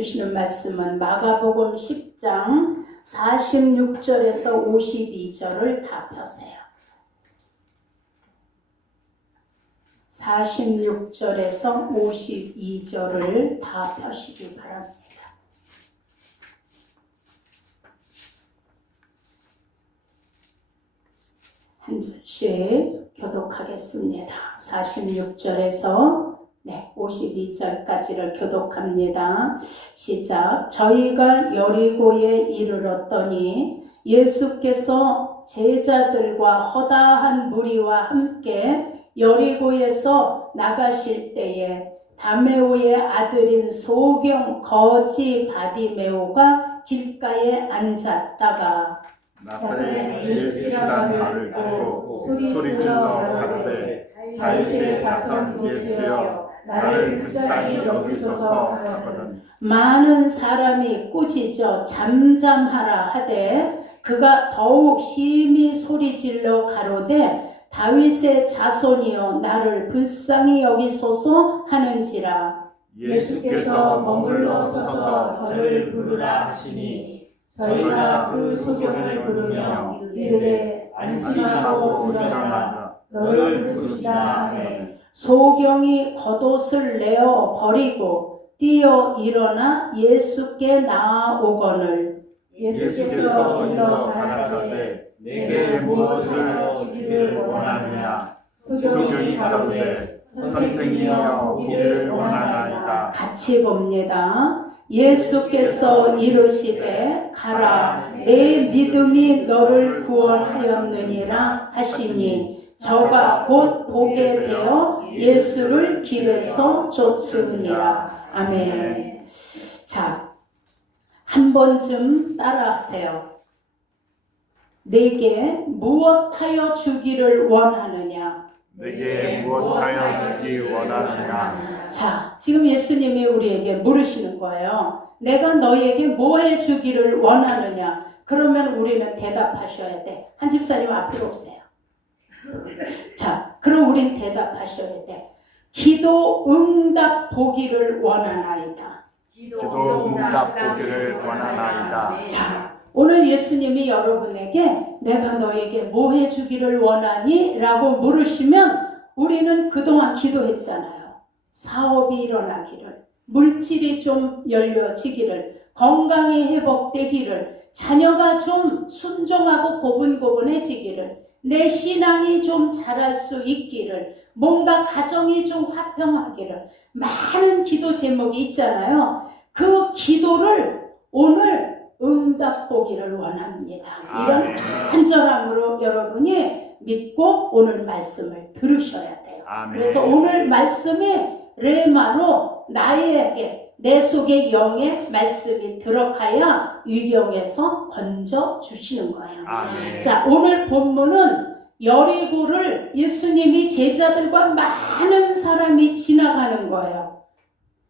주시는 말씀은 마가복음 10장 46절에서 52절을 다 펴세요. 46절에서 52절을 다 펴시기 바랍니다. 한 절씩 교독하겠습니다. 46절에서 52절까지를 교독합니다. 시작. 저희가 여리고에 이르렀더니 예수께서 제자들과 허다한 무리와 함께 여리고에서 나가실 때에 다메오의 아들인 소경 거지 바디메오가 길가에 앉았다가 나사렛 예수시라는 말을 듣고 소리질러 가로되 다윗의 자손 예수여 나를 불쌍히 여기소서 하거든. 많은 사람이 꾸짖어 잠잠하라 하되 그가 더욱 심히 소리질러 가로되 다윗의 자손이여 나를 불쌍히 여기소서 하는지라. 예수께서 머물러 서서 저를 부르라 하시니 저희가 그 소경을 부르며 이르되 안심하고 일어나라 너를 부르시다 하매 소경이 겉옷을 내어 버리고 뛰어 일어나 예수께 나아오거늘 예수께서 일러 가라사대 내게 무엇을 주기를 원하느냐. 소경이 가로되 선생이여 보기를 원하나이다. 같이 봅니다. 예수께서 이르시되 가라 내 믿음이 너를 구원하였느니라 하시니 저가 곧 보게 되어 예수를 길에서 쫓으니라. 아멘. 자, 한 번쯤 따라하세요. 내게 무엇하여 주기를 원하느냐? 내게 무엇하여 주기 원하느냐. 자, 지금 예수님이 우리에게 물으시는 거예요. 내가 너에게 뭐 해주기를 원하느냐? 그러면 우리는 대답하셔야 돼. 한 집사님 앞으로 오세요. 자, 그럼 우린 대답하셔야 돼. 기도 응답 보기를 원하나이다. 기도 응답 보기를 원하나이다. 자, 오늘 예수님이 여러분에게 내가 너에게 뭐 해주기를 원하니? 라고 물으시면 우리는 그동안 기도했잖아요. 사업이 일어나기를, 물질이 좀 열려지기를, 건강이 회복되기를, 자녀가 좀 순종하고 고분고분해지기를, 내 신앙이 좀 자랄 수 있기를, 뭔가 가정이 좀 화평하기를, 많은 기도 제목이 있잖아요. 그 기도를 오늘 응답 보기를 원합니다. 이런 간절함으로 여러분이 믿고 오늘 말씀을 들으셔야 돼요. 그래서 오늘 말씀이 레마로 나에게 내 속에 영의 말씀이 들어가야 위경에서 건져 주시는 거예요. 자, 오늘 본문은 여리고를 예수님이 제자들과 많은 사람이 지나가는 거예요.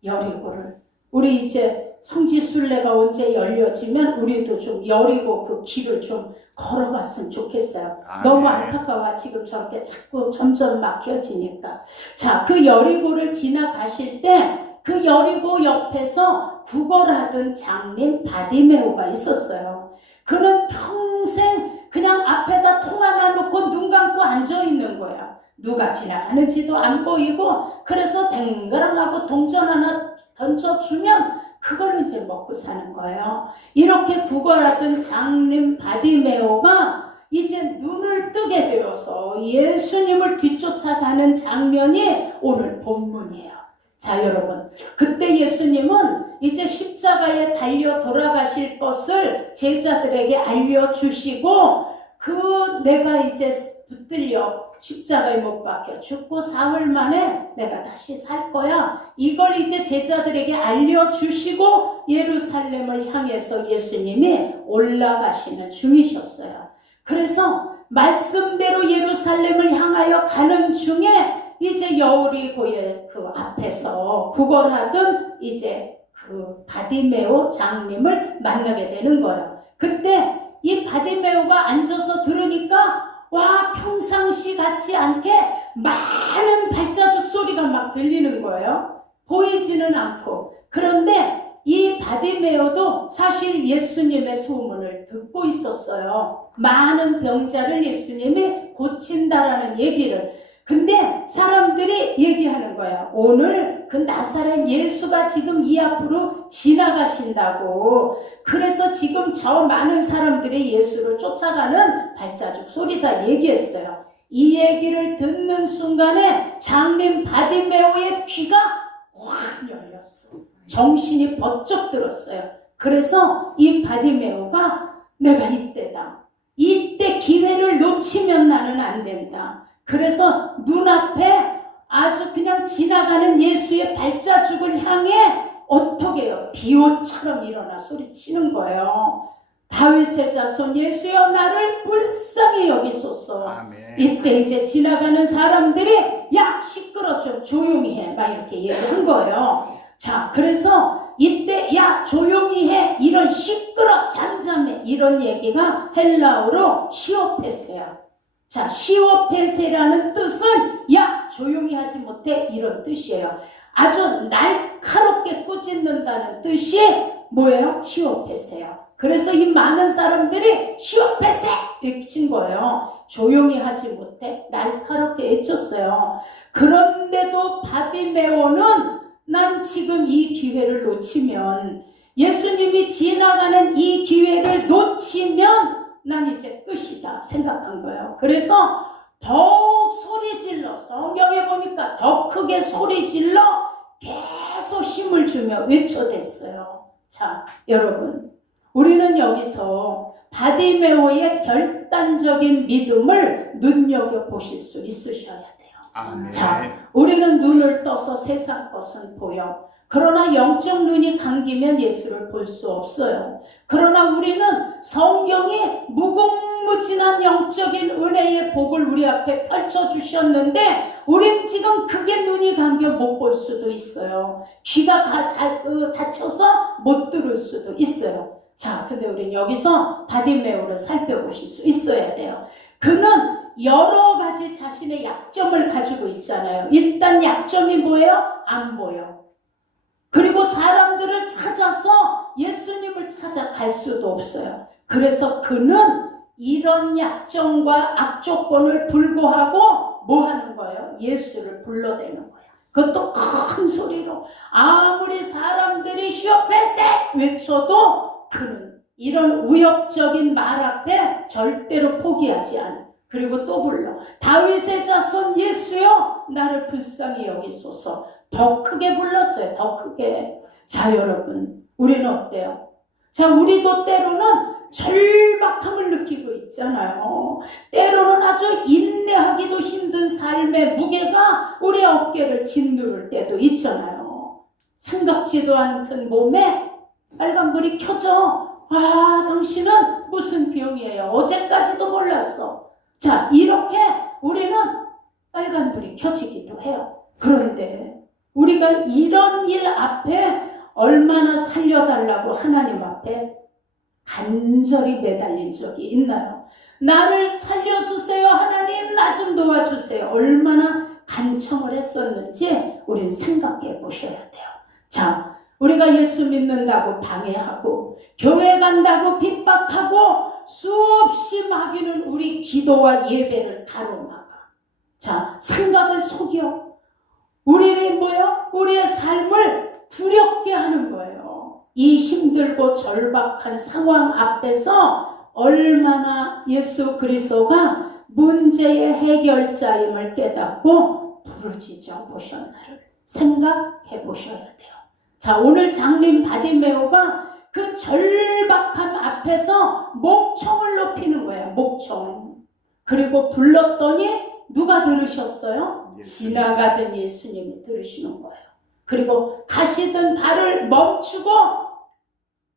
여리고를. 우리 이제 성지순례가 언제 열려지면 우리도 좀 여리고 그 길을 좀 걸어갔으면 좋겠어요. 너무 안타까워. 지금 저렇게 자꾸 점점 막혀지니까. 자, 그 여리고를 지나가실 때 그 여리고 옆에서 구걸하던 장님 바디메오가 있었어요. 그는 평생 그냥 앞에다 통 하나 놓고 눈 감고 앉아 있는 거야. 누가 지나가는지도 안 보이고, 그래서 댕그랑하고 동전 하나 던져주면 그걸로 이제 먹고 사는 거예요. 이렇게 구걸하던 장님 바디메오가 이제 눈을 뜨게 되어서 예수님을 뒤쫓아가는 장면이 오늘 본문이에요. 자, 여러분, 그때 예수님은 이제 십자가에 달려 돌아가실 것을 제자들에게 알려주시고, 내가 이제 붙들려 십자가에 못 박혀 죽고 사흘 만에 내가 다시 살 거야. 이걸 이제 제자들에게 알려주시고 예루살렘을 향해서 예수님이 올라가시는 중이셨어요. 그래서 말씀대로 예루살렘을 향하여 가는 중에 이제 여리고의 그 앞에서 구걸하던 이제 그 바디메오 장님을 만나게 되는 거예요. 그때 이 바디메오가 앉아서 들으니까 와, 평상시 같지 않게 많은 발자국 소리가 막 들리는 거예요. 보이지는 않고. 그런데 이 바디메오도 사실 예수님의 소문을 듣고 있었어요. 많은 병자를 예수님이 고친다라는 얘기를. 근데 사람들이 얘기하는 거야. 오늘 그 나사렛 예수가 지금 이 앞으로 지나가신다고. 그래서 지금 저 많은 사람들이 예수를 쫓아가는 발자국 소리다 얘기했어요. 이 얘기를 듣는 순간에 장님 바디메오의 귀가 확 열렸어. 정신이 번쩍 들었어요. 그래서 이 바디메오가 내가 이때다. 이때 기회를 놓치면 나는 안 된다. 그래서 눈앞에 아주 그냥 지나가는 예수의 발자국을 향해 어떻게 해요? 비옷처럼 일어나 소리치는 거예요. 다윗의 자손 예수여 나를 불쌍히 여기소서. 아멘. 이때 이제 지나가는 사람들이 야 시끄러 좀 조용히 해 막 이렇게 얘기한 거예요. 자, 그래서 이때 야 조용히 해 이런 시끄러 잠잠해 이런 얘기가 헬라어로 시오페세야. 자, 시오페세라는 뜻은 야 조용히 하지 못해 이런 뜻이에요. 아주 날카롭게 꾸짖는다는 뜻이 뭐예요? 시오페세요. 그래서 이 많은 사람들이 시오페세 외친 거예요. 조용히 하지 못해 날카롭게 외쳤어요. 그런데도 바디메오는 난 지금 이 기회를 놓치면 예수님이 지나가는 이 기회를 놓치면 난 이제 끝이다 생각한 거예요. 그래서 더욱 소리질러 성경에 보니까 더 크게 소리질러 계속 힘을 주며 외쳐댔어요. 자, 여러분 우리는 여기서 바디메오의 결단적인 믿음을 눈여겨보실 수 있으셔야 돼요. 아멘. 자, 우리는 눈을 떠서 세상 것은 보여. 그러나 영적 눈이 감기면 예수를 볼 수 없어요. 그러나 우리는 성경이 무궁무진한 영적인 은혜의 복을 우리 앞에 펼쳐주셨는데 우린 지금 그게 눈이 감겨 못 볼 수도 있어요. 귀가 다쳐서 못 들을 수도 있어요. 자, 근데 우린 여기서 바디메오를 살펴보실 수 있어야 돼요. 그는 여러 가지 자신의 약점을 가지고 있잖아요. 일단 약점이 뭐예요? 안 보여. 그리고 사람들을 찾아서 예수님을 찾아갈 수도 없어요. 그래서 그는 이런 약점과 악조건을 불구하고 뭐 하는 거예요? 예수를 불러대는 거예요. 그것도 큰 소리로. 아무리 사람들이 시오페세 외쳐도 그는 이런 위협적인 말 앞에 절대로 포기하지 않아요. 그리고 또 불러. 다윗의 자손 예수여 나를 불쌍히 여기소서. 더 크게 불렀어요. 더 크게. 자, 여러분 우리는 어때요? 자, 우리도 때로는 절박함을 느끼고 있잖아요. 때로는 아주 인내하기도 힘든 삶의 무게가 우리 어깨를 짓누를 때도 있잖아요. 생각지도 않던 몸에 빨간불이 켜져. 아, 당신은 무슨 병이에요? 어제까지도 몰랐어. 자, 이렇게 우리는 빨간불이 켜지기도 해요. 그런데 우리가 이런 일 앞에 얼마나 살려달라고 하나님 앞에 간절히 매달린 적이 있나요? 나를 살려주세요 하나님, 나 좀 도와주세요. 얼마나 간청을 했었는지 우린 생각해 보셔야 돼요. 자, 우리가 예수 믿는다고 방해하고 교회 간다고 핍박하고 수없이 막이는 우리 기도와 예배를 가로막아. 자, 생각을 속여. 우리의 뭐요? 우리의 삶을 두렵게 하는 거예요. 이 힘들고 절박한 상황 앞에서 얼마나 예수 그리스도가 문제의 해결자임을 깨닫고 부르짖어 보셨나를 생각해 보셔야 돼요. 자, 오늘 장님 바디메오가 그 절박함 앞에서 목청을 높이는 거예요. 목청. 그리고 불렀더니 누가 들으셨어요? 지나가던 예수님이 들으시는 거예요. 그리고 가시던 발을 멈추고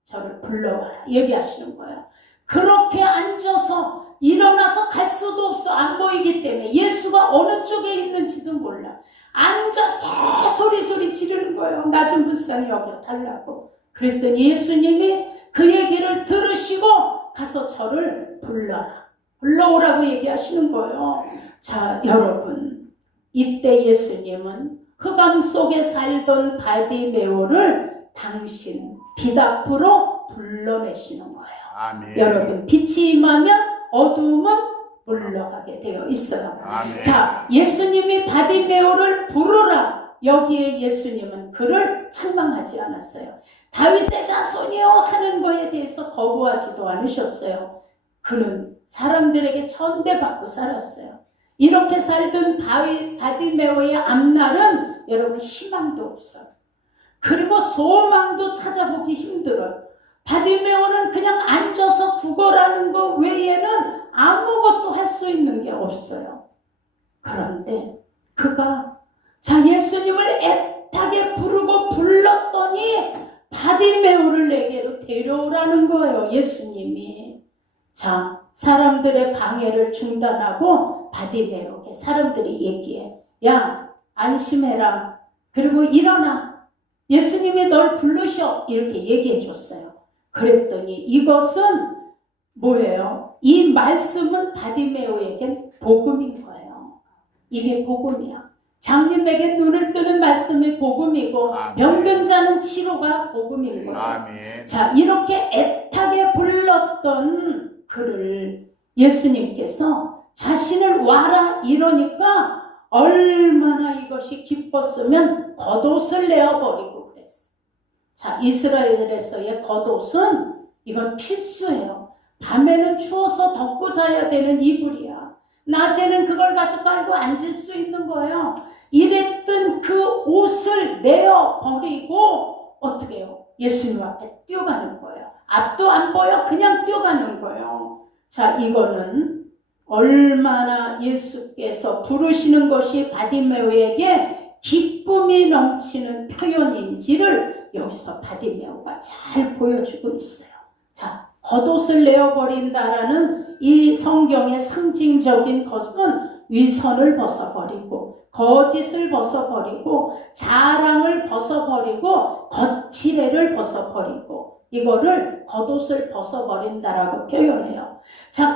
저를 불러와라 얘기하시는 거예요. 그렇게 앉아서 일어나서 갈 수도 없어. 안 보이기 때문에 예수가 어느 쪽에 있는지도 몰라. 앉아서 소리 지르는 거예요. 나 좀 불쌍히 여겨달라고. 그랬더니 예수님이 그 얘기를 들으시고 가서 저를 불러오라고 얘기하시는 거예요. 자, 여러분, 이때 예수님은 흑암 속에 살던 바디메오를 당신 빛 앞으로 불러내시는 거예요. 아멘. 여러분, 빛이 임하면 어두움은 물러가게 되어 있어요. 아멘. 자, 예수님이 바디메오를 부르라. 여기에 예수님은 그를 책망하지 않았어요. 다윗의 자손이요 하는 거에 대해서 거부하지도 않으셨어요. 그는 사람들에게 천대받고 살았어요. 이렇게 살던 바디메오의 앞날은 여러분 희망도 없어요. 그리고 소망도 찾아보기 힘들어요. 바디메오는 그냥 앉아서 구걸하는 것 외에는 아무것도 할 수 있는 게 없어요. 그런데 그가 예수님을 애타게 부르고 불렀더니 바디메오를 내게로 데려오라는 거예요. 예수님이. 사람들의 방해를 중단하고 바디메오에게 사람들이 얘기해. 야, 안심해라. 그리고 일어나. 예수님이 널 부르셔. 이렇게 얘기해 줬어요. 그랬더니 이것은 뭐예요? 이 말씀은 바디메오에겐 복음인 거예요. 이게 복음이야. 장님에게 눈을 뜨는 말씀이 복음이고 아멘. 병든 자는 치료가 복음인 거예요. 아멘. 이렇게 애타게 불렀던 그를 예수님께서 자신을 와라 이러니까 얼마나 이것이 기뻤으면 겉옷을 내어버리고 그랬어요. 이스라엘에서의 겉옷은 이건 필수예요. 밤에는 추워서 덮고 자야 되는 이불이야. 낮에는 그걸 가지고 깔고 앉을 수 있는 거예요. 이랬던 그 옷을 내어버리고 어떻게 해요? 예수님 앞에 뛰어가는 거예요. 앞도 안 보여. 그냥 뛰어가는 거예요. 이거는 얼마나 예수께서 부르시는 것이 바디메오에게 기쁨이 넘치는 표현인지를 여기서 바디메오가 잘 보여주고 있어요. 겉옷을 내어버린다라는 이 성경의 상징적인 것은 위선을 벗어버리고 거짓을 벗어버리고 자랑을 벗어버리고 거칠애를 벗어버리고 이거를 겉옷을 벗어버린다라고 표현해요.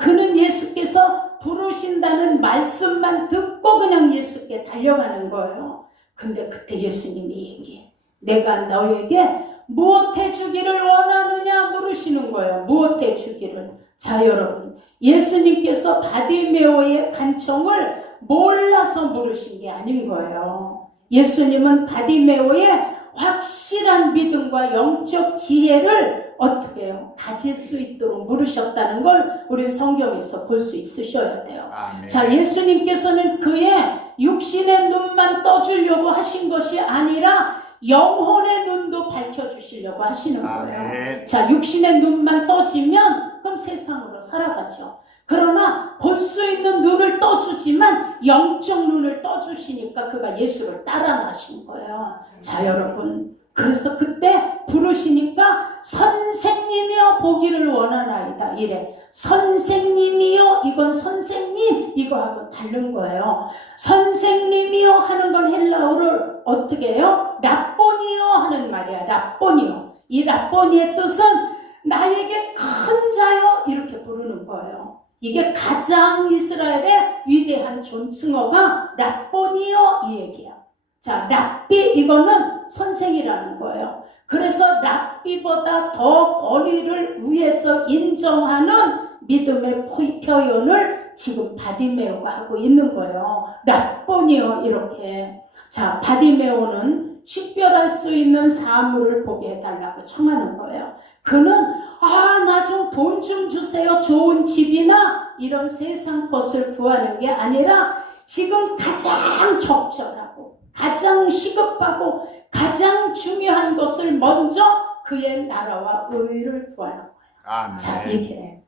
그는 예수께서 부르신다는 말씀만 듣고 그냥 예수께 달려가는 거예요. 근데 그때 예수님이 얘기해. 내가 너에게 무엇 해주기를 원하느냐 물으시는 거예요. 무엇 해주기를. 여러분, 예수님께서 바디메오의 간청을 몰라서 물으신 게 아닌 거예요. 예수님은 바디메오의 확실한 믿음과 영적 지혜를 어떻게 해요? 가질 수 있도록 물으셨다는 걸 우리는 성경에서 볼 수 있으셔야 돼요. 아멘. 예수님께서는 그의 육신의 눈만 떠주려고 하신 것이 아니라 영혼의 눈도 밝혀주시려고 하시는 거예요. 아멘. 육신의 눈만 떠지면 그럼 세상으로 살아가죠. 그러나 볼 수 있는 눈을 떠주지만 영적 눈을 떠주시니까 그가 예수를 따라 나신 거예요. 여러분, 그래서 그때 부르시니까 선생님이여 보기를 원하나이다 이래. 선생님이여, 이건 선생님 이거하고 다른 거예요. 선생님이여 하는 건 헬라어를 어떻게 해요? 랍보니여 하는 말이야. 랍보니여. 이 랍보니의 뜻은 나에게 큰 자여 이렇게 부르는 거예요. 이게 가장 이스라엘의 위대한 존칭어가 랍보니여 이 얘기야. 랍비 이거는 선생이라는 거예요. 그래서 랍비보다 더 권위를 위에서 인정하는 믿음의 표현을 지금 바디메오가 하고 있는 거예요. 랍보니여 이렇게. 바디메오는 식별할 수 있는 사물을 보게 해달라고 청하는 거예요. 그는 나 좀 돈 좀 주세요. 좋은 집이나 이런 세상 것을 구하는 게 아니라 지금 가장 적절하고 가장 시급하고 가장 중요한 것을 먼저 그의 나라와 의를 구하는 거예요. 아멘. 이게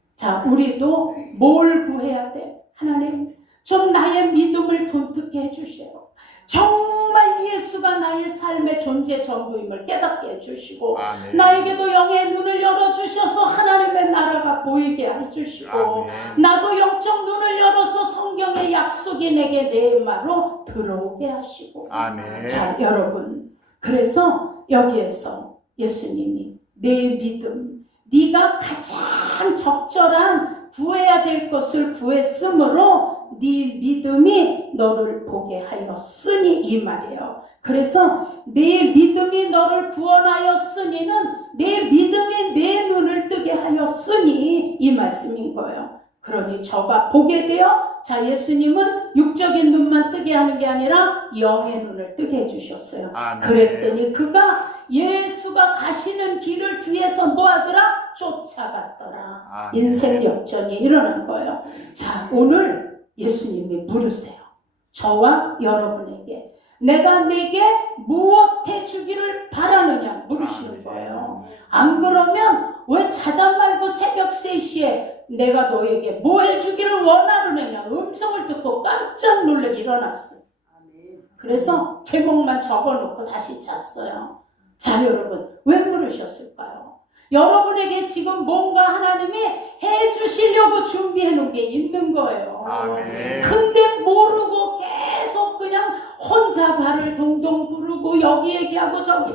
우리도 뭘 구해야 돼? 하나님 좀 나의 믿음을 돈특게 해주세요. 정말 예수가 나의 삶의 존재 전부임을 깨닫게 해주시고 아멘. 나에게도 영의 눈을 열어주셔서 하나님의 나라가 보이게 해주시고 아멘. 나도 영적 눈을 열어서 성경의 약속이 내게 네마로 들어오게 하시고. 아멘. 여러분, 그래서 여기에서 예수님이 내 믿음, 네가 가장 적절한 구해야 될 것을 구했으므로 네 믿음이 너를 보게 하였으니 이 말이에요. 그래서 내 믿음이 너를 구원하였으니는 내 믿음이 내 눈을 뜨게 하였으니 이 말씀인 거예요. 그러니 저가 보게 되어 자 예수님은 육적인 눈만 뜨게 하는 게 아니라 영의 눈을 뜨게 해주셨어요. 아멘. 그랬더니 그가 예수가 가시는 길을 뒤에서 뭐하더라? 쫓아갔더라. 아멘. 인생 역전이 일어난 거예요. 자 오늘 예수님이 물으세요. 저와 여러분에게 내가 내게 무엇 해주기를 바라느냐 물으시는 거예요. 안 그러면 왜 자다 말고 새벽 3시에 내가 너에게 뭐 해주기를 원하느냐 음성을 듣고 깜짝 놀래 일어났어요. 그래서 제목만 적어놓고 다시 잤어요. 자 여러분 왜 물으셨을까요? 여러분에게 지금 뭔가 하나님이 해주시려고 준비해 놓은 게 있는 거예요. 아멘. 근데 모르고 계속 그냥 혼자 발을 동동 구르고 여기 얘기하고 저기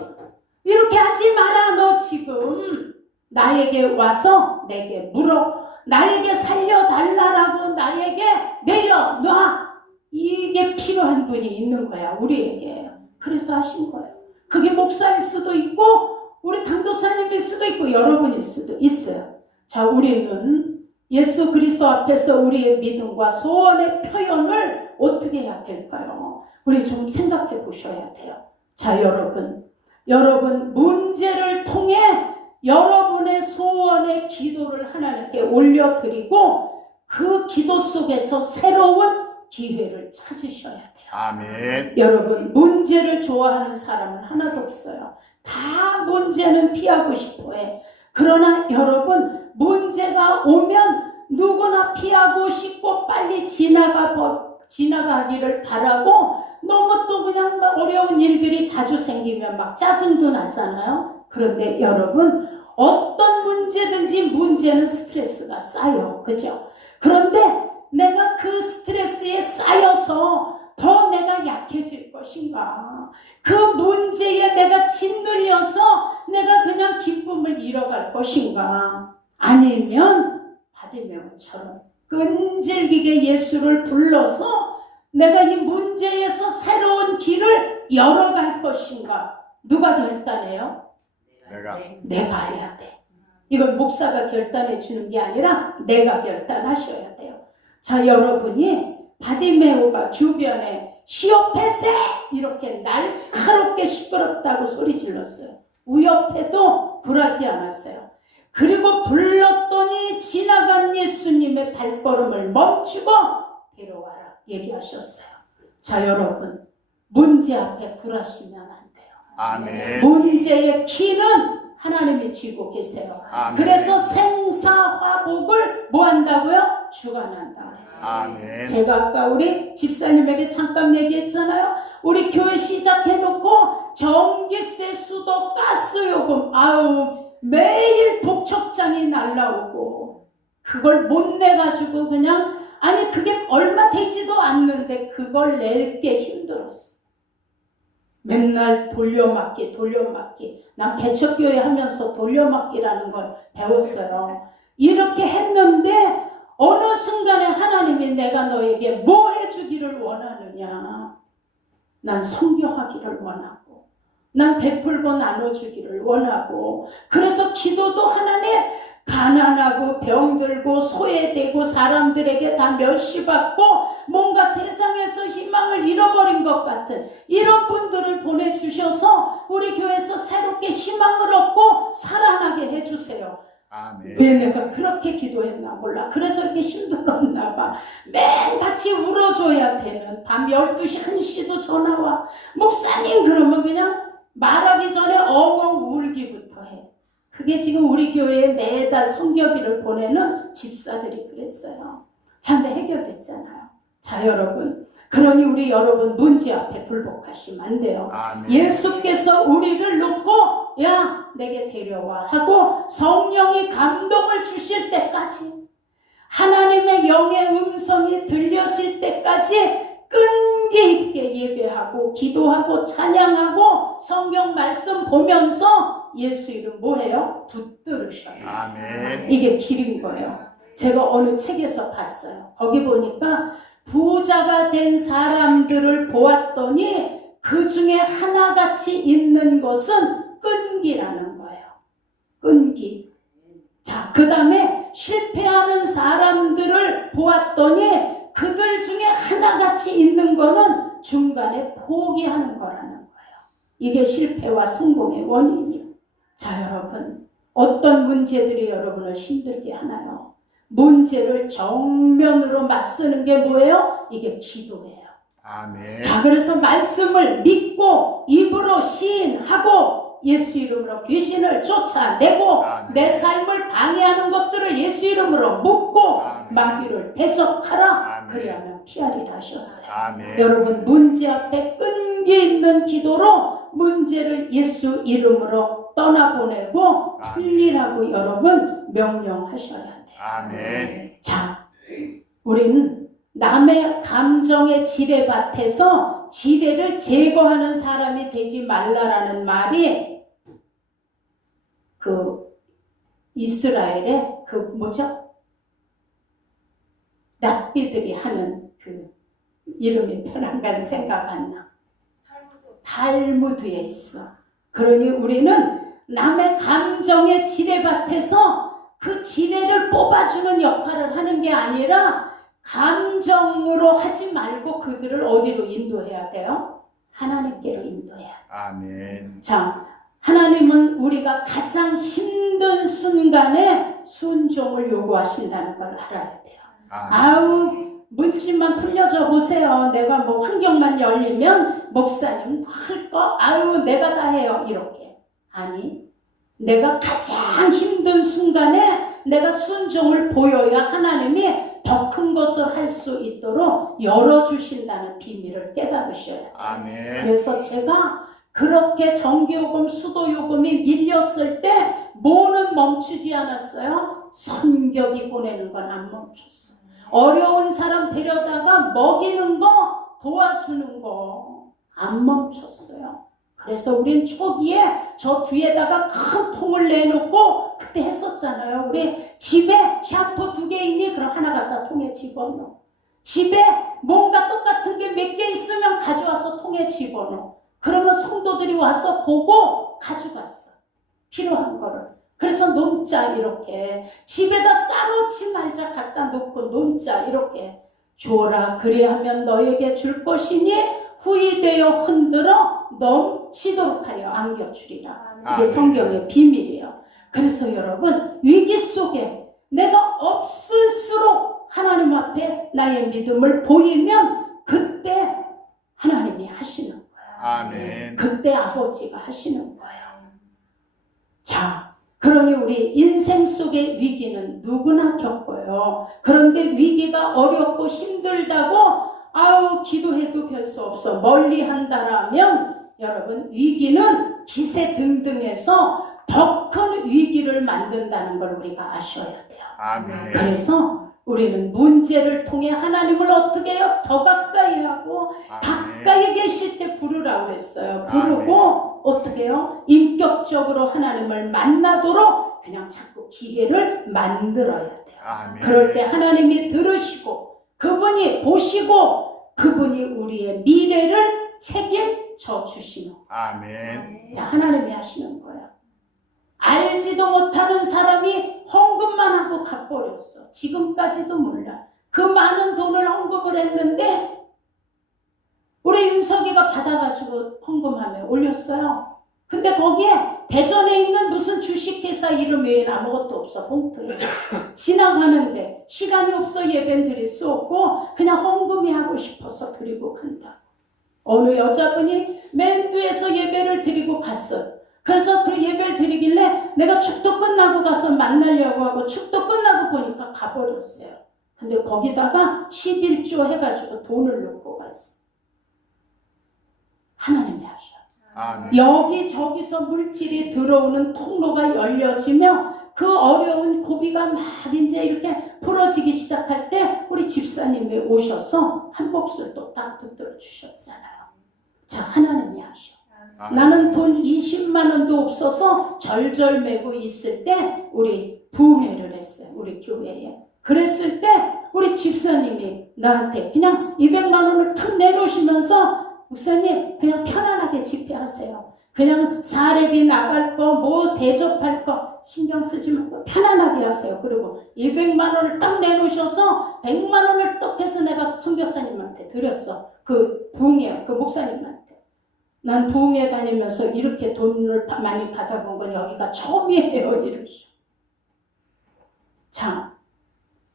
이렇게 하지 마라. 너 지금 나에게 와서 내게 물어. 나에게 살려달라라고 나에게 내려놔. 이게 필요한 분이 있는 거야 우리에게. 그래서 하신 거예요. 그게 목사일 수도 있고 우리 당도사님일 수도 있고 여러분일 수도 있어요. 자 우리는 예수 그리스도 앞에서 우리의 믿음과 소원의 표현을 어떻게 해야 될까요? 우리 좀 생각해 보셔야 돼요. 자 여러분 문제를 통해 여러분의 소원의 기도를 하나님께 올려드리고 그 기도 속에서 새로운 기회를 찾으셔야 돼요. 아멘. 여러분 문제를 좋아하는 사람은 하나도 없어요. 다 문제는 피하고 싶어해. 그러나 여러분 문제가 오면 누구나 피하고 싶고 빨리 지나가기를 바라고 너무 또 그냥 막 어려운 일들이 자주 생기면 막 짜증도 나잖아요. 그런데 여러분 어떤 문제든지 문제는 스트레스가 쌓여. 그죠? 그런데 내가 그 스트레스에 쌓여서 더 내가 약해질 것인가? 그 문제에 내가 짓눌려서 내가 그냥 기쁨을 잃어갈 것인가? 아니면 바디메오처럼 끈질기게 예수를 불러서 내가 이 문제에서 새로운 길을 열어갈 것인가? 누가 결단해요? 내가 해야 돼. 이건 목사가 결단해 주는 게 아니라 내가 결단하셔야 돼요. 자 여러분이 바디메오가 주변에 시오페세 이렇게 날카롭게 시끄럽다고 소리 질렀어요. 우엽해도 굴하지 않았어요. 그리고 불렀더니 지나간 예수님의 발걸음을 멈추고 데려와라 얘기하셨어요. 자 여러분 문제 앞에 굴하시면 안 돼요. 아멘. 문제의 키는 하나님이 쥐고 계세요. 아멘. 그래서 생사화복을 뭐 한다고요? 주관한다고 했어요. 아멘. 제가 아까 우리 집사님에게 잠깐 얘기했잖아요. 우리 교회 시작해놓고 전기세, 수도, 가스요금 매일 독촉장이 날라오고 그걸 못 내가지고 그냥 아니 그게 얼마 되지도 않는데 그걸 낼 게 힘들었어. 맨날 돌려막기. 난 개척교회 하면서 돌려막기라는 걸 배웠어요. 이렇게 했는데 어느 순간에 하나님이 내가 너에게 뭐 해주기를 원하느냐. 난 성교하기를 원하고 난 베풀고 나눠주기를 원하고 그래서 기도도 하나님 가난하고 병들고 소외되고 사람들에게 다 멸시받고 뭔가 세상에서 희망을 잃어버린 것 같은 이런 분들을 보내주셔서 우리 교회에서 새롭게 희망을 얻고 살아나게 해주세요. 아멘. 왜 내가 그렇게 기도했나 몰라. 그래서 이렇게 힘들었나 봐. 맨 같이 울어줘야 되는 밤 12시 1시도 전화와. 목사님 그러면 그냥 말하기 전에 엉엉 울기부터 해. 그게 지금 우리 교회에 매달 성교비를 보내는 집사들이 그랬어요. 자, 근데 해결됐잖아요. 자, 여러분. 그러니 우리 여러분 문제 앞에 굴복하시면 안 돼요. 아멘. 예수께서 우리를 놓고 야 내게 데려와 하고 성령이 감동을 주실 때까지 하나님의 영의 음성이 들려질 때까지 끈기 있게 예배하고 기도하고 찬양하고 성경 말씀 보면서 예수 이름 뭐해요? 붙들으셔요. 아멘. 이게 길인 거예요. 제가 어느 책에서 봤어요. 거기 보니까 부자가 된 사람들을 보았더니 그 중에 하나같이 있는 것은 끈기라는 거예요. 끈기. 자, 그 다음에 실패하는 사람들을 보았더니 그들 중에 하나같이 있는 거는 중간에 포기하는 거라는 거예요. 이게 실패와 성공의 원인이에요. 자, 여러분, 어떤 문제들이 여러분을 힘들게 하나요? 문제를 정면으로 맞서는 게 뭐예요? 이게 기도예요. 아멘. 자, 그래서 말씀을 믿고 입으로 시인하고 예수 이름으로 귀신을 쫓아내고 아멘. 내 삶을 방해하는 것들을 예수 이름으로 묶고 아멘. 마귀를 대적하라. 아멘. 그리하면 피하리라 하셨어요. 아멘. 여러분, 문제 앞에 끈기 있는 기도로 문제를 예수 이름으로 떠나보내고 아멘. 풀리라고 여러분 명령하셔야 돼요. 아멘. 자, 우리는 남의 감정의 지뢰밭에서 지뢰를 제거하는 사람이 되지 말라라는 말이 그 이스라엘의 그 뭐죠? 랍비들이 하는 그 이름이 편한가는 생각 안 나. 탈무드에 있어. 그러니 우리는 남의 감정의 지뢰밭에서 그 지뢰를 뽑아주는 역할을 하는 게 아니라 감정으로 하지 말고 그들을 어디로 인도해야 돼요? 하나님께로 인도해야 돼요. 아멘. 자, 하나님은 우리가 가장 힘든 순간에 순종을 요구하신다는 걸 알아야 돼요. 아우, 문제만 풀려줘 보세요. 내가 뭐 환경만 열리면 목사님 할 거 아유 내가 다 해요. 이렇게. 아니, 내가 가장 힘든 순간에 내가 순종을 보여야 하나님이 더 큰 것을 할 수 있도록 열어주신다는 비밀을 깨달으셔야 돼요. 아멘. 그래서 제가 그렇게 전기요금, 수도요금이 밀렸을 때 뭐는 멈추지 않았어요? 성격이 보내는 건 안 멈췄어요. 어려운 사람 데려다가 먹이는 거, 도와주는 거 안 멈췄어요. 그래서 우린 초기에 저 뒤에다가 큰 통을 내놓고 그때 했었잖아요. 우리 집에 샤프 2개 있니? 그럼 하나 갖다 통에 집어넣어. 집에 뭔가 똑같은 게 몇 개 있으면 가져와서 통에 집어넣어. 그러면 성도들이 와서 보고 가져갔어. 필요한 거를. 그래서 논자 이렇게 집에다 싸놓지 말자 갖다 놓고 논자 이렇게 줘라. 그리하면 너에게 줄 것이니 후이 되어 흔들어 넘치도록 하여 안겨주리라. 이게 성경의 비밀이에요. 그래서 여러분, 위기 속에 내가 없을수록 하나님 앞에 나의 믿음을 보이면 그때 하나님이 하시는 거예요. 아멘. 그때 아버지가 하시는 거예요. 자, 그러니 우리 인생 속의 위기는 누구나 겪어요. 그런데 위기가 어렵고 힘들다고 아우 기도해도 별 수 없어 멀리 한다라면 여러분, 위기는 기세 등등해서 더 큰 위기를 만든다는 걸 우리가 아셔야 돼요. 아멘. 그래서 우리는 문제를 통해 하나님을 어떻게 해요? 더 가까이 하고 가까이 계실 때 부르라고 했어요. 부르고 어떻게 해요? 인격적으로 하나님을 만나도록 그냥 자꾸 기회를 만들어야 돼요. 아멘. 그럴 때 하나님이 들으시고 그분이 보시고 그분이 우리의 미래를 책임져 주시는 거예요. 아멘. 하나님이 하시는 거예요. 알지도 못하는 사람이 헌금만 하고 갚버렸어. 지금까지도 몰라. 그 많은 돈을 헌금을 했는데 우리 윤석이가 받아가지고 헌금함에 올렸어요. 근데 거기에 대전에 있는 무슨 주식회사 이름 외에는 아무것도 없어. 봉투에. 지나가는데 시간이 없어 예배는 드릴 수 없고 그냥 헌금이 하고 싶어서 드리고 간다. 어느 여자분이 맨 뒤에서 예배를 드리고 갔어요. 그래서 그 예배를 드리길래 내가 축도 끝나고 가서 만나려고 하고 축도 끝나고 보니까 가버렸어요. 근데 거기다가 11조 해가지고 돈을 넣고 갔어. 하나님이 하셔. 아멘. 여기저기서 물질이 들어오는 통로가 열려지며 그 어려운 고비가 막 이제 이렇게 풀어지기 시작할 때 우리 집사님이 오셔서 한 몫을 또 딱 붙들어 주셨잖아요. 자, 하나님이 하셔. 나는 돈 20만 원도 없어서 절절매고 있을 때 우리 부흥회를 했어요. 우리 교회에. 그랬을 때 우리 집사님이 나한테 그냥 200만 원을 탁 내놓으시면서 목사님 그냥 편안하게 집회하세요. 그냥 사례비 나갈 거 뭐 대접할 거 신경 쓰지 말고 편안하게 하세요. 그리고 200만 원을 딱 내놓으셔서 100만 원을 떡 해서 내가 선교사님한테 드렸어. 그 부흥회 그 목사님한테. 난 부흥회 다니면서 이렇게 돈을 많이 받아본 건 여기가 처음이에요. 이러시오. 자,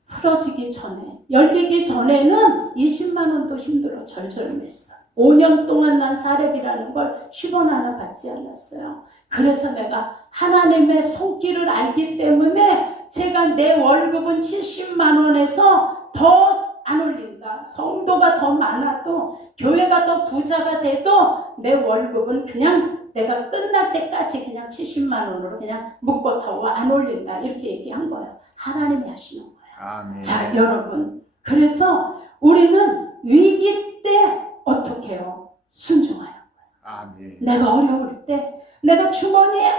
풀어지기 전에, 열리기 전에는 20만 원도 힘들어 절절했어. 5년 동안 난 사례비라는 걸 10원 하나 받지 않았어요. 그래서 내가 하나님의 손길을 알기 때문에 제가 내 월급은 70만 원에서 더 안 올린다. 성도가 더 많아도 교회가 더 부자가 돼도 내 월급은 그냥 내가 끝날 때까지 그냥 70만 원으로 그냥 묶고 더 안 올린다. 이렇게 얘기한 거예요. 하나님이 하시는 거예요. 아멘. 자, 여러분. 그래서 우리는 위기 때 어떻게 해요? 순종하는 거예요. 아멘. 내가 어려울 때, 내가 주머니에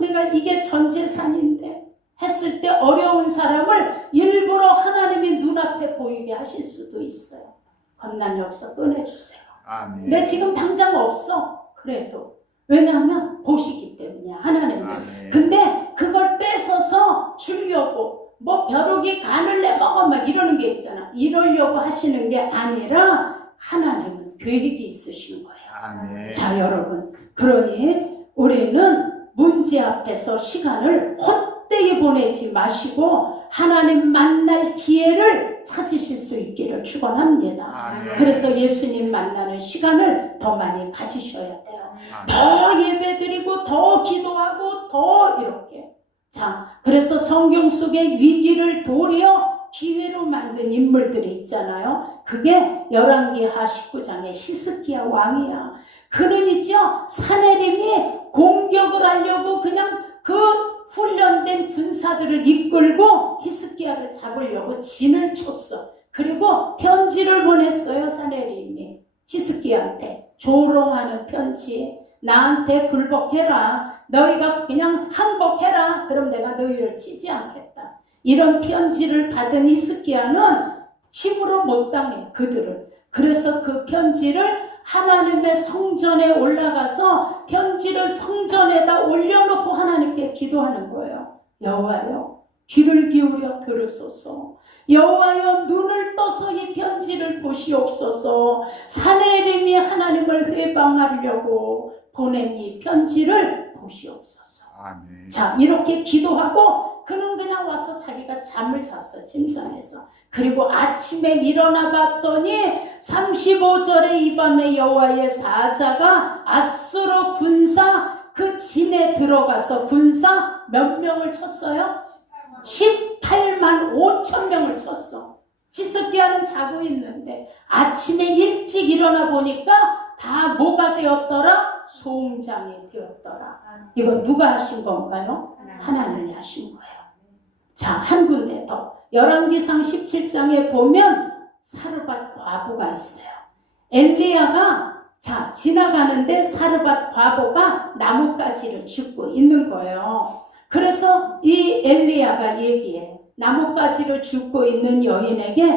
내가 이게 전 재산인데 했을 때 어려운 사람을 일부러 하나님이 눈앞에 보이게 하실 수도 있어요. 겁난이 없어 꺼내주세요. 아멘. 내 지금 당장 없어. 그래도 왜냐하면 보시기 때문이야. 하나님은. 아멘. 근데 그걸 뺏어서 주려고 뭐 벼룩이 간을 내 먹어 막 이러는 게 있잖아. 이러려고 하시는 게 아니라 하나님은 계획이 있으신 거예요. 아멘. 자, 여러분. 그러니 우리는 문제 앞에서 시간을 헛되이 보내지 마시고 하나님 만날 기회를 찾으실 수 있기를 축원합니다. 아멘. 그래서 예수님 만나는 시간을 더 많이 가지셔야 돼요. 더 예배드리고 더 기도하고 더 이렇게. 자, 그래서 성경 속에 위기를 도리어 기회로 만든 인물들이 있잖아요. 그게 열왕기하 19장의 히스기야 왕이야. 그는 있죠. 사내림이 공격을 하려고 그냥 그 훈련된 군사들을 이끌고 히스기야를 잡으려고 진을 쳤어. 그리고 편지를 보냈어요. 사내림이 히스기야한테 조롱하는 편지. 나한테 굴복해라. 너희가 그냥 항복해라. 그럼 내가 너희를 치지 않겠다. 이런 편지를 받은 히스기야는 힘으로 못 당해 그들을. 그래서 그 편지를 하나님의 성전에 올라가서 편지를 성전에다 올려놓고 하나님께 기도하는 거예요. 여호와여 귀를 기울여 들으소서. 여호와여 눈을 떠서 이 편지를 보시옵소서. 사내림이 하나님을 회방하려고 보낸 이 편지를 보시옵소서. 아멘. 자, 이렇게 기도하고 그는 그냥 와서 자기가 잠을 잤어. 침상에서. 그리고 아침에 일어나 봤더니 35절에 이 밤에 여호와의 사자가 아수르 군사 그 진에 들어가서 군사 몇 명을 쳤어요? 18만 5천 명을 쳤어. 히스기야는 자고 있는데 아침에 일찍 일어나 보니까 다 뭐가 되었더라? 소음장이 되었더라. 이거 누가 하신 건가요? 하나님이 하신 거예요. 자, 한 군데 더. 열왕기상 17장에 보면 사르밧 과부가 있어요. 엘리야가 자 지나가는데 사르밧 과부가 나뭇가지를 줍고 있는 거예요. 그래서 이 엘리야가 얘기해. 나뭇가지를 줍고 있는 여인에게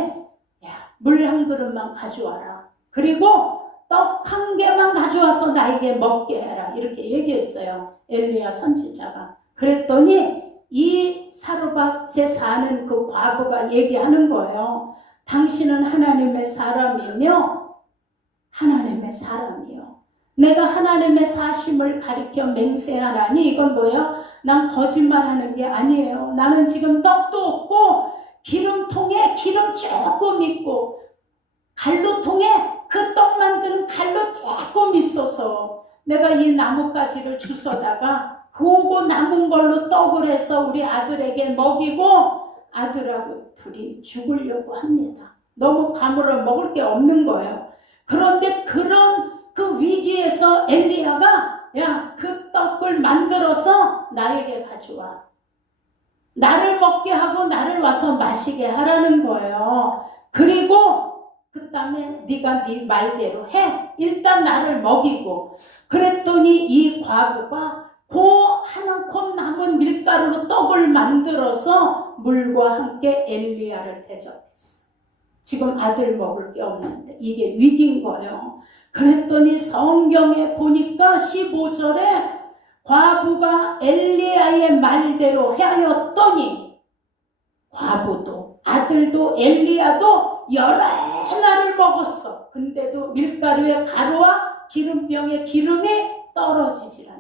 야, 물 한 그릇만 가져와라. 그리고 떡 한 개만 가져와서 나에게 먹게 해라. 이렇게 얘기했어요. 엘리야 선지자가. 그랬더니 이 사르밧에 사는 그 과부가 얘기하는 거예요. 당신은 하나님의 사람이며 하나님의 사람이요. 내가 하나님의 사심을 가리켜 맹세하나니 이건 뭐야? 난 거짓말하는 게 아니에요. 나는 지금 떡도 없고 기름통에 기름 조금 있고 갈로통에 그 떡 만드는 갈로 조금 있어서 내가 이 나뭇가지를 주워다가 그거 남은 걸로 떡을 해서 우리 아들에게 먹이고 아들하고 둘이 죽으려고 합니다. 너무 가물어 먹을 게 없는 거예요. 그런데 그런 그 위기에서 엘리야가 야, 그 떡을 만들어서 나에게 가져와. 나를 먹게 하고 나를 와서 마시게 하라는 거예요. 그리고 그 다음에 네가 네 말대로 해. 일단 나를 먹이고. 그랬더니 이 과부가 그 한 컵 남은 밀가루로 떡을 만들어서 물과 함께 엘리야를 대접했어. 지금 아들 먹을 게 없는데 이게 위기인 거예요. 그랬더니 성경에 보니까 15절에 과부가 엘리야의 말대로 하였더니 과부도 아들도 엘리야도 여러 날을 먹었어. 근데도 밀가루의 가루와 기름병의 기름이 떨어지질 않냐.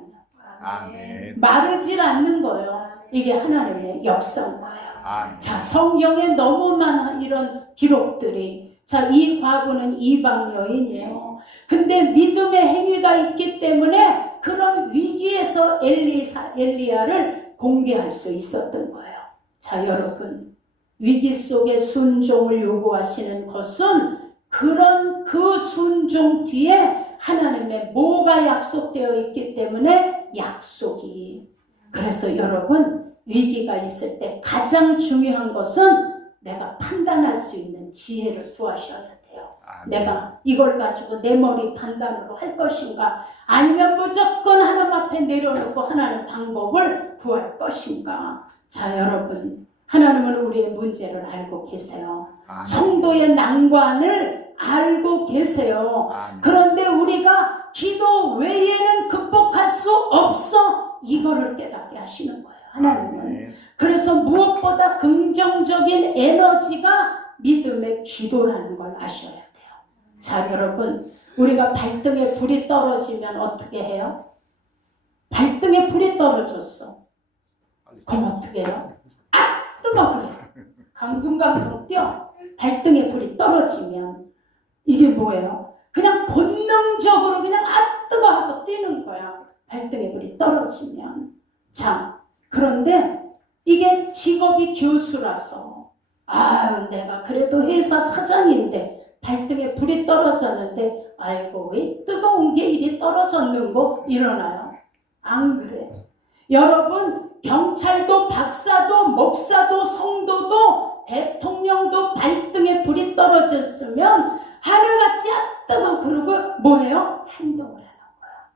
아멘. 마르질 않는 거예요. 이게 하나님의 역사인 거예요. 아멘. 자, 성경에 너무 많은 이런 기록들이. 자, 이 과부는 이방 여인이에요. 근데 믿음의 행위가 있기 때문에 그런 위기에서 엘리야를 공개할 수 있었던 거예요. 자, 여러분, 위기 속에 순종을 요구하시는 것은 그런 그 순종 뒤에 하나님의 뭐가 약속되어 있기 때문에 약속이. 그래서 여러분, 위기가 있을 때 가장 중요한 것은 내가 판단할 수 있는 지혜를 구하셔야 돼요. 아멘. 내가 이걸 가지고 내 머리 판단으로 할 것인가, 아니면 무조건 하나님 앞에 내려놓고 하나님 방법을 구할 것인가. 자, 여러분, 하나님은 우리의 문제를 알고 계세요. 아멘. 성도의 난관을 알고 계세요. 아멘. 그런데 우리가 기도 외에는 극복할 수 없어, 이거를 깨닫게 하시는 거예요, 하나님은. 아멘. 그래서 무엇보다 긍정적인 에너지가 믿음의 기도라는 걸 아셔야 돼요. 자, 여러분, 우리가 발등에 불이 떨어지면 어떻게 해요? 발등에 불이 떨어졌어. 그럼 어떻게 해요? 아, 뜨거! 그래. 강둥강둥 뛰어. 발등에 불이 떨어지면 이게 뭐예요? 그냥 본능적으로 그냥 아, 뜨거! 하고 뛰는 거야. 발등에 불이 떨어지면. 자, 그런데 이게 직업이 교수라서, 아, 내가 그래도 회사 사장인데 발등에 불이 떨어졌는데, 아이고, 왜 뜨거운 게 이리 떨어졌는고 일어나요? 안 그래. 여러분, 경찰도 박사도 목사도 성도도 대통령도 발등에 불이 떨어졌으면 하늘같이 아, 뜨거! 그러고 뭐예요? 행동을 하는 거야.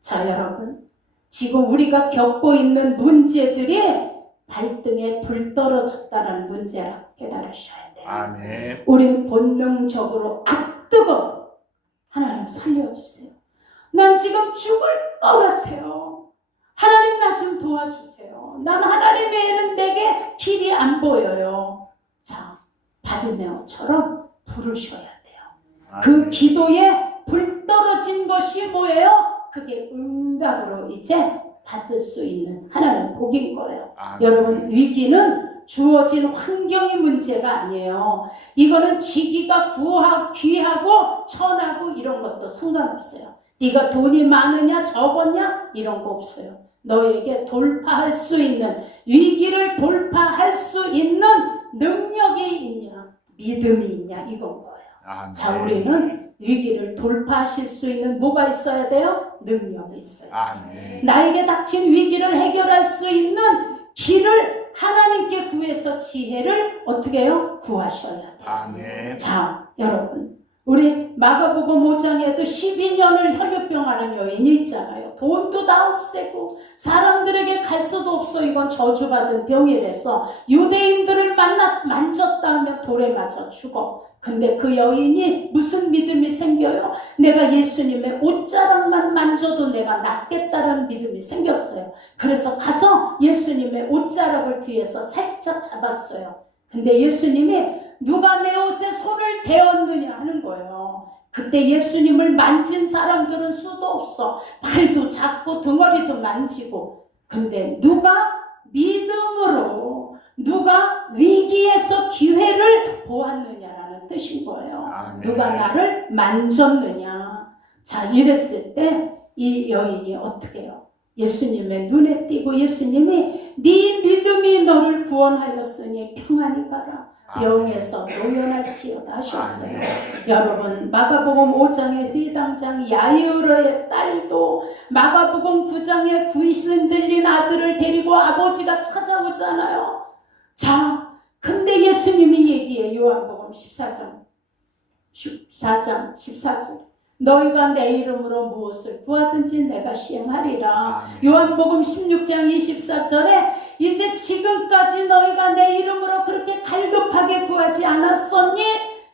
자, 여러분, 지금 우리가 겪고 있는 문제들이 발등에 불 떨어졌다는 문제라 깨달으셔야 돼요. 아멘. 우린 본능적으로 아, 뜨거! 하나님 살려주세요. 난 지금 죽을 것 같아요. 하나님 나 좀 도와주세요. 난 하나님 외에는 내게 길이 안 보여요. 자, 바드메오처럼 부르셔야 돼요. 그 기도에 불 떨어진 것이 뭐예요? 그게 응답으로 이제 받을 수 있는 하나님 복인 거예요. 아멘. 여러분, 위기는 주어진 환경이 문제가 아니에요. 이거는 지기가 귀하고 천하고 이런 것도 상관없어요. 네가 돈이 많으냐 적었냐 이런 거 없어요. 너에게 돌파할 수 있는, 위기를 돌파할 수 있는 능력이 있냐, 믿음이 있냐, 이건 거예요. 아멘. 자, 우리는 위기를 돌파하실 수 있는 뭐가 있어야 돼요? 능력이 있어요. 아멘. 나에게 닥친 위기를 해결할 수 있는 길을 하나님께 구해서 지혜를 어떻게 해요? 구하셔야 돼요. 아멘. 자, 여러분, 우리 마가복음 5장에도 12년을 혈류병하는 여인이 있잖아요. 돈도 다 없애고 사람들에게 갈 수도 없어. 이건 저주받은 병이라서 유대인들을 만졌다 하면 돌에 맞아 죽어. 근데 그 여인이 무슨 믿음이 생겨요? 내가 예수님의 옷자락만 만져도 내가 낫겠다는 믿음이 생겼어요. 그래서 가서 예수님의 옷자락을 뒤에서 살짝 잡았어요. 근데 예수님이 누가 내 옷에 손을 대었느냐 하는 거예요. 그때 예수님을 만진 사람들은 수도 없어. 발도 잡고 덩어리도 만지고. 근데 누가 믿음으로, 누가 위기에서 기회를 보았느냐라는 뜻인 거예요. 아멘. 누가 나를 만졌느냐. 자, 이랬을 때 이 여인이 어떻게 해요? 예수님의 눈에 띄고 예수님이 네 믿음이 너를 구원하였으니 평안히 가라. 병에서 노연할지어다 하셨어요. 여러분, 마가복음 5장의 회당장 야이로의 딸도 마가복음 9장에 귀신 들린 아들을 데리고 아버지가 찾아오잖아요. 자, 근데 예수님이 얘기해. 요한복음 14장 14절 너희가 내 이름으로 무엇을 구하든지 내가 시행하리라. 아멘. 요한복음 16장 24절에 이제 지금까지 너희가 내 이름으로 그렇게 갈급하게 구하지 않았었니?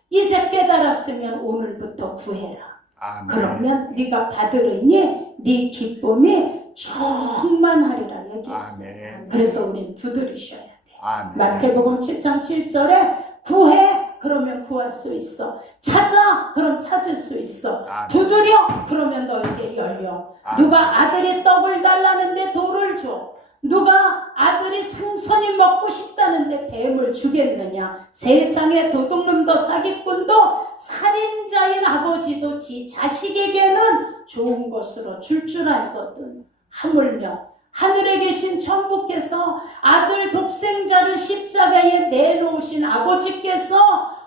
이제 깨달았으면 오늘부터 구해라. 아멘. 그러면 네가 받으리니 네 기쁨이 충만하리라 얘기했어요. 아멘. 그래서 우린 두드리셔야 돼요. 아멘. 마태복음 7장 7절에 구해 그러면 구할 수 있어. 찾아 그럼 찾을 수 있어. 아멘. 두드려 그러면 너에게 열려. 아멘. 누가 아들이 떡을 달라는데 돌을 줘. 누가 아들이 생선이 먹고 싶다는데 뱀을 주겠느냐. 세상의 도둑놈도 사기꾼도 살인자인 아버지도 지 자식에게는 좋은 것으로 줄 알거든. 하물며 하늘에 계신 천부께서 아들 독생자를 십자가에 내놓으신 아버지께서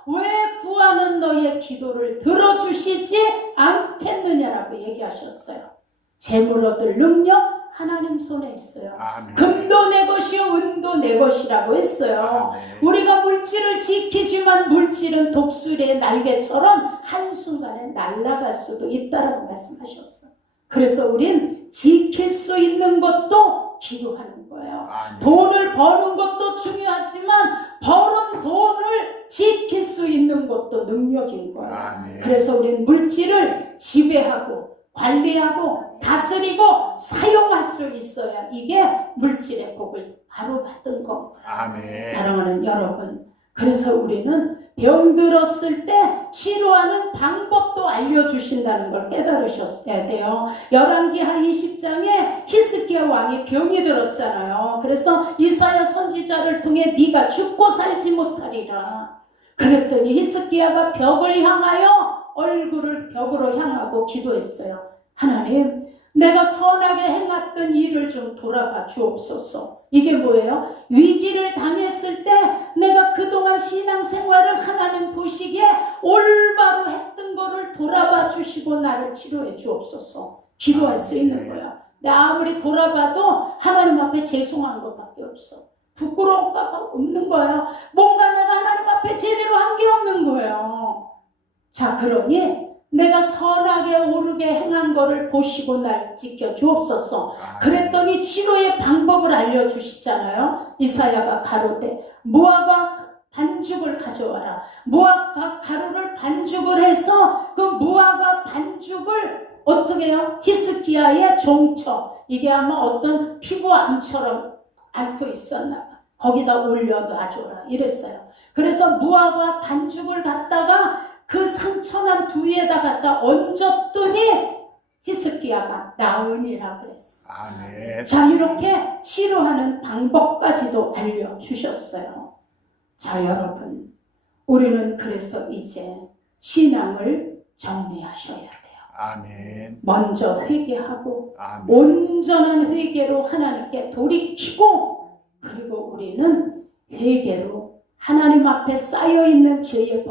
왜 구하는 너의 기도를 들어주시지 않겠느냐라고 얘기하셨어요. 재물 얻을 능력 하나님 손에 있어요. 아멘. 금도 내 것이요 은도 내 것이라고 했어요. 아멘. 우리가 물질을 지키지만 물질은 독수리의 날개처럼 한순간에 날아갈 수도 있다라고 말씀하셨어요. 그래서 우린 지킬 수 있는 것도 기도하는 거예요. 아멘. 돈을 버는 것도 중요하지만 벌은 돈을 지킬 수 있는 것도 능력인 거예요. 아멘. 그래서 우린 물질을 지배하고 관리하고 다스리고 사용할 수 있어야 이게 물질의 복을 바로 받은 겁니다. 아멘. 사랑하는 여러분, 그래서 우리는 병들었을 때 치료하는 방법도 알려주신다는 걸 깨달으셨어야 돼요. 열왕기하 20장에 히스기야 왕이 병이 들었잖아요. 그래서 이사야 선지자를 통해 네가 죽고 살지 못하리라. 그랬더니 히스기야가 벽을 향하여 얼굴을 벽으로 향하고 기도했어요. 하나님, 내가 선하게 행했던 일을 좀 돌아봐 주옵소서. 이게 뭐예요? 위기를 당했을 때 내가 그동안 신앙생활을 하나님 보시기에 올바로 했던 거를 돌아봐 주시고 나를 치료해 주옵소서. 기도할 수 있는 거야. 내가 아무리 돌아봐도 하나님 앞에 죄송한 것밖에 없어. 부끄러운 바가 없는 거예요. 뭔가 내가 하나님 앞에 제대로 한 게 없는 거예요. 자, 그러니 내가 선하게 오르게 행한 거를 보시고 날 지켜 주옵소서. 그랬더니 치료의 방법을 알려주시잖아요. 이사야가 가로되 무화과 반죽을 가져와라. 무화과 가루를 반죽을 해서 그 무화과 반죽을 어떻게 해요? 히스기야의 종처, 이게 아마 어떤 피부암처럼 앓고 있었나 봐. 거기다 올려 놔줘라 이랬어요. 그래서 무화과 반죽을 갖다가 그 상처난 부위에다 갖다 얹었더니 히스기야가 나으니라 그랬어요. 아멘. 자, 이렇게 치료하는 방법까지도 알려주셨어요. 자, 여러분, 우리는 그래서 이제 신앙을 정리하셔야 돼요. 아멘. 먼저 회개하고 아멘. 온전한 회개로 하나님께 돌이키고, 그리고 우리는 회개로 하나님 앞에 쌓여있는 죄의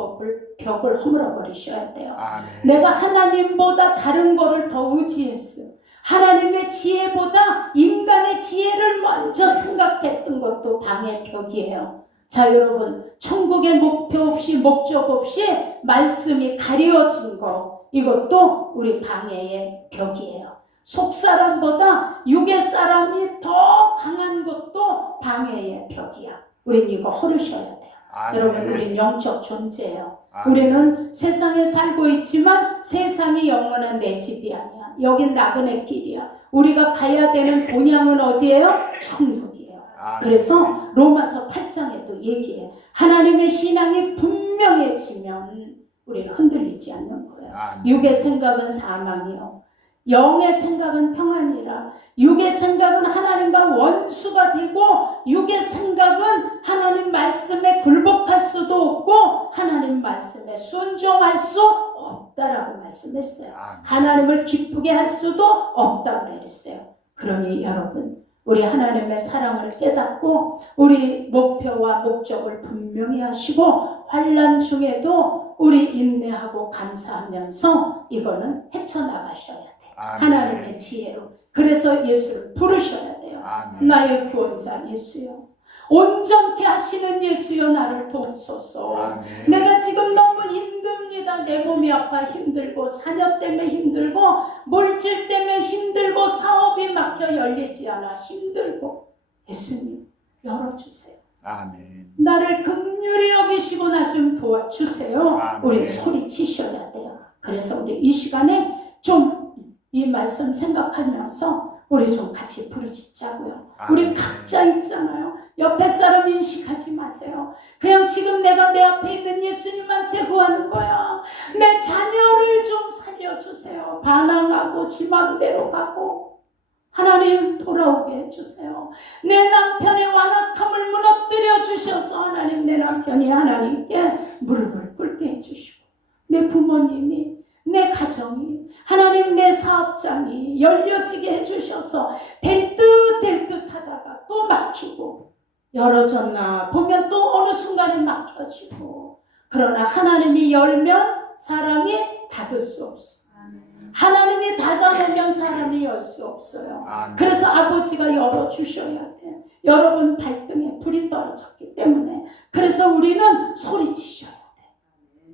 벽을 허물어버리셔야 돼요. 아멘. 내가 하나님보다 다른 거를 더 의지했어. 하나님의 지혜보다 인간의 지혜를 먼저 생각했던 것도 방의 벽이에요. 자, 여러분, 천국의 목표 없이 목적 없이 말씀이 가려진 거, 이것도 우리 방해의 벽이에요. 속사람보다 육의 사람이 더 강한 것도 방해의 벽이야. 우린 이거 허르셔야 돼요. 아멘. 여러분, 우린 영적 존재예요. 아멘. 우리는 세상에 살고 있지만 세상이 영원한 내 집이 아니야. 여긴 나그네 길이야. 우리가 가야 되는 본향은 어디예요? 천국이에요. 아멘. 그래서 로마서 8장에도 얘기해. 하나님의 신앙이 분명해지면 우리는 흔들리지 않는 거예요. 아멘. 육의 생각은 사망이요, 영의 생각은 평안이라. 육의 생각은 하나님과 원수가 되고 육의 생각은 하나님 말씀에 굴복할 수도 없고 하나님 말씀에 순종할 수 없다라고 말씀했어요. 아멘. 하나님을 기쁘게 할 수도 없다고 그랬어요. 그러니 여러분, 우리 하나님의 사랑을 깨닫고 우리 목표와 목적을 분명히 하시고 환난 중에도 우리 인내하고 감사하면서 이거는 헤쳐나가셔야 돼요. 아멘. 하나님의 지혜로. 그래서 예수를 부르셔야 돼요. 아멘. 나의 구원자 예수요, 온전케 하시는 예수여 나를 도우소서. 아멘. 내가 지금 너무 힘듭니다. 내 몸이 아파 힘들고 자녀 때문에 힘들고 물질 때문에 힘들고 사업이 막혀 열리지 않아 힘들고 예수님 열어주세요. 아멘. 나를 긍휼히 여기시고 나 좀 도와주세요. 아멘. 우리 소리치셔야 돼요. 그래서 우리 이 시간에 좀 이 말씀 생각하면서 우리 좀 같이 부르짖자고요. 우리 아멘. 각자 있잖아요. 옆에 사람 인식하지 마세요. 그냥 지금 내가 내 앞에 있는 예수님한테 구하는 거야. 내 자녀를 좀 살려주세요. 반항하고 지 맘대로 가고 하나님 돌아오게 해주세요. 내 남편의 완악함을 무너뜨려 주셔서 하나님 내 남편이 하나님께 무릎을 꿇게 해주시고 내 부모님이 내 가정이 하나님 내 사업장이 열려지게 해주셔서 될 듯 하다가 또 막히고 열어졌나 보면 또 어느 순간에 막혀지고 그러나 하나님이 열면 사람이 닫을 수 없어요. 하나님이 닫아놓으면 사람이 열 수 없어요. 아멘. 그래서 아버지가 열어주셔야 돼. 여러분 발등에 불이 떨어졌기 때문에 그래서 우리는 소리치셔야 돼.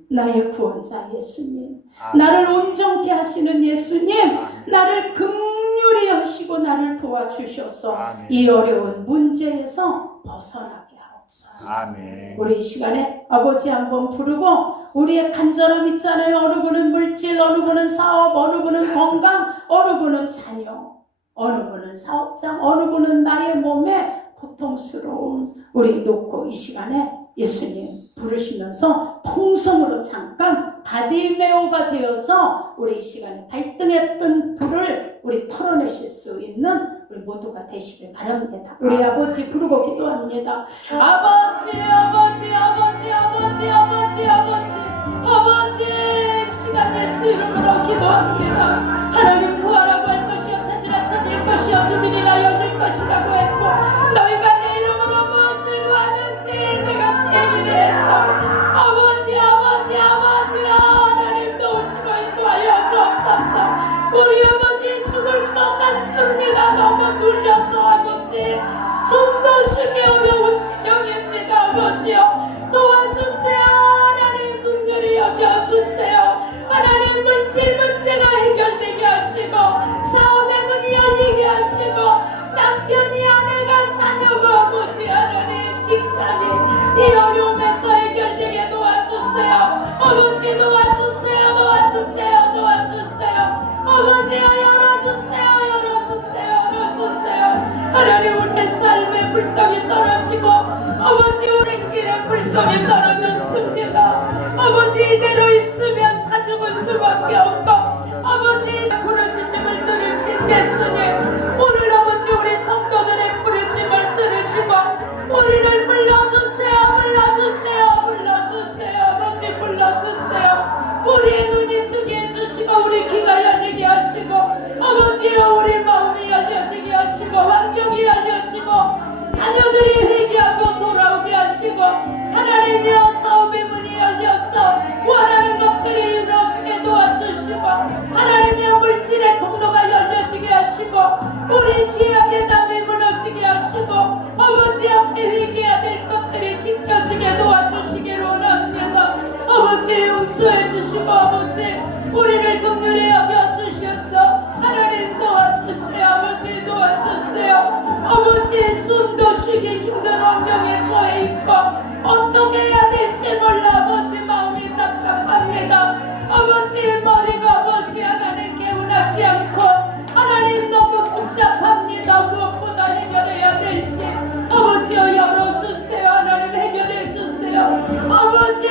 나의 구원자 예수님, 아멘. 나를 온전케 하시는 예수님, 아멘. 나를 긍휼히 여시고 나를 도와주셔서 아멘. 이 어려운 문제에서 벗어나게 하옵소서. 아멘. 우리 이 시간에 아버지 한번 부르고 우리의 간절함 있잖아요. 어느 분은 물질, 어느 분은 사업, 어느 분은 건강, 어느 분은 자녀, 어느 분은 사업장, 어느 분은 나의 몸에 고통스러움 우리 놓고 이 시간에 예수님 부르시면서 통성으로 잠깐 바디메오가 되어서 우리 이 시간에 발등에 뜬 불을 우리 털어내실 수 있는 우리 모두가 되시길 바랍니다. 우리 아버지 부르고 기도합니다. 아버지 아버지 아버지 아버지 아버지 아버지 아버지 시간 예수 이름으로 기도합니다. 하나님 구하라고 할 것이요 찾으라 찾을 것이요 두드리라 열릴 것이라고 했고 너희가 내 이름으로 무엇을 구하는지 내가 얘기를 해서 아버지 아버지 아버지 하나님 도우시고 인도하여 주옵소서. 우리 아버지 죽을 것 같습니다. 너무 눌려서 아버지 숨도 쉬기 어려운 지경입니다. 아버지요 도와주세요. 하나님 긍휼히 여겨주세요. 하나님 물질 문제가 해결되게 하시고 사업의 문이 열리게 하시고 남편이 아내가 자녀가 아버지 하나님 직장이 이 어려움에서 해결되게 도와주세요. 아버지 도와주세요. 도와주세요. 도와주세요. 아버지요 열어주세요. 열어주세요. 열어주세요. 하나님 우리 삶에 불떡이 떨어지고 아버지 우리 길에 불떡이 떨어졌습니다. 아버지 이대로 있으면 다 죽을 수밖에 없고 아버지 부르짖음을 들으신 예수님 오늘 아버지 우리 성도들의 부르짖음을 들으시고 우리를 불러주세요. 불러주세요. 불러주세요. 아버지 불러주세요. 우리의 눈이 뜨게 해주시고 우리 귀가 열리게 하시고 아버지여 우리 마음이 열려지게 하시고 환경이 열려지고 자녀들이 회개하고 돌아오게 하시고 하나님이여 사업의 문이 열려서 원하는 것들이 이루어지게 도와주시고 하나님이여 물질의 통로가 열려지게 하시고 우리 죄악의 담이 무너지게 하시고 아버지 앞에 회개해야 될 것들이 시켜지게 도와주시길 원합니다. 아버지 용서해 주시고 아버지 우리를 긍휼히 여겨주셔서 하나님 도와주세요. 아버지 도와주세요. 아버지 숨도 쉬기 힘든 환경에 처해 있고 어떻게 해야 될지 몰라 아버지 마음이 답답합니다. 아버지 머리가 아버지 하나님 개운하지 않고 하나님 너무 복잡합니다. 무엇보다 해결해야 될지 아버지여 열어주세요. 하나님 해결해 주세요. 아버지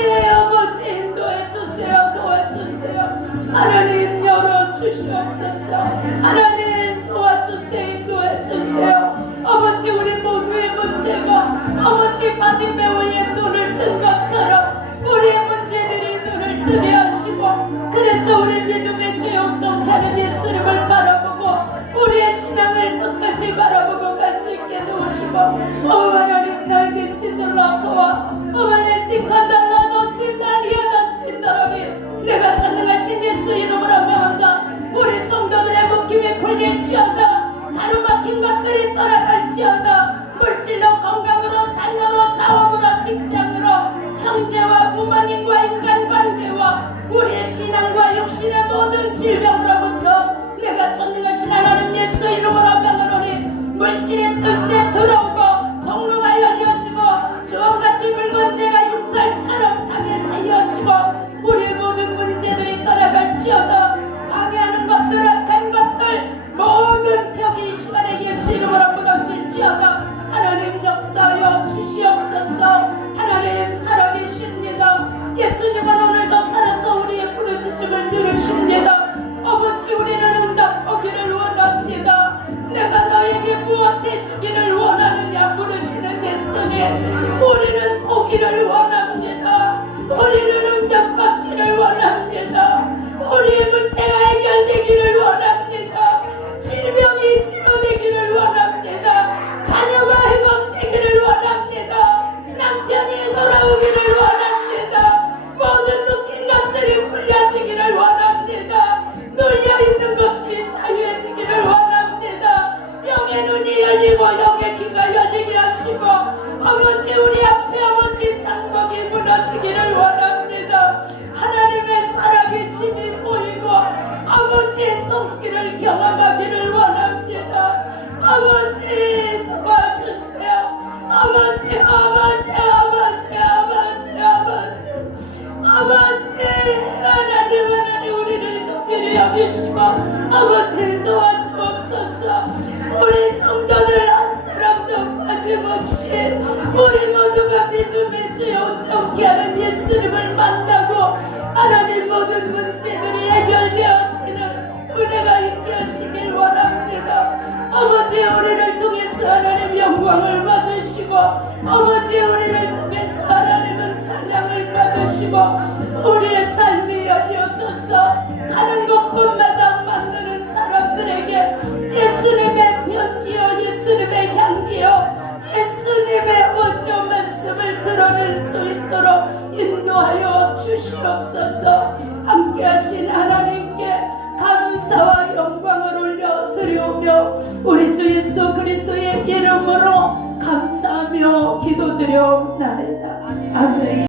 인도해 주세요. 도와주세요. 하나님 열어주시옵소서. 하나님 도와주세요. 인도해 주세요. 아버지 우리 모두의 문제가 아버지 바디메오의 눈을 뜬 것처럼 우리의 문제들이 눈을 뜨게 하시고 그래서 우리 믿음의 죄 온전케 하는 예수님을 바라보고 우리의 신앙을 끝까지 바라보고 갈 수 있게 도우시고 하나님 너희들 신들라코와 어머니 신칸달라도 신달리아다 신다라비 내가 전능하신 예수 이름으로 명한다. 우리 성도들의 묶임이 풀릴지어다. 가로막힌 것들이 떠나갈지어다. 물질로 건강으로 우리는 보기를 원합니다. 우리는 응답받기를 원합니다. 우리의 문제가 해결되기를 원합니다. 질병이 치료되기를 원합니다. 자녀가 회복되기를 원합니다. 남편이 돌아오기를 원합니다. 모든 묶인 것들이 풀려지기를 원합니다. 눌려있는 것이 자유해지기를 원합니다. 영의 눈이 열리고 영의 귀가 열리게 하시고 아버지 우리 앞에 아버지 장막이 무너지기를 원합니다. 하나님의 살아계심이 보이고 아버지의 손길을 경험하기를 원합니다. 아버지 도와주세요. 아버지 아버지 아버지 아버지 아버지 아버지 하나님 우리를 긍휼히 여기시고 아버지 도와주옵소서. 우리 성도들 한 사람도 빠짐없이 우리 모두가 믿음의 주여 온전케 하는 예수님을 만나고 하나님 모든 문제들이 해결되어지는 은혜가 있게 하시길 원합니다. 아버지 우리를 통해서 하나님 영광을 받으시고 아버지 우리를 통해서 하나님은 찬양을 받으시고 우리의 삶이 열려져서 가는 곳곳마다 만나는 사람들에게 예수님의 편지요 예수님의 향기요 예수님의 아버지의 말씀을 드러낼 수 있도록 인도하여 주시옵소서. 함께 하신 하나님께 감사와 영광을 올려 드리오며 우리 주 예수 그리스도의 이름으로 감사하며 기도드려옵나이다. 아멘.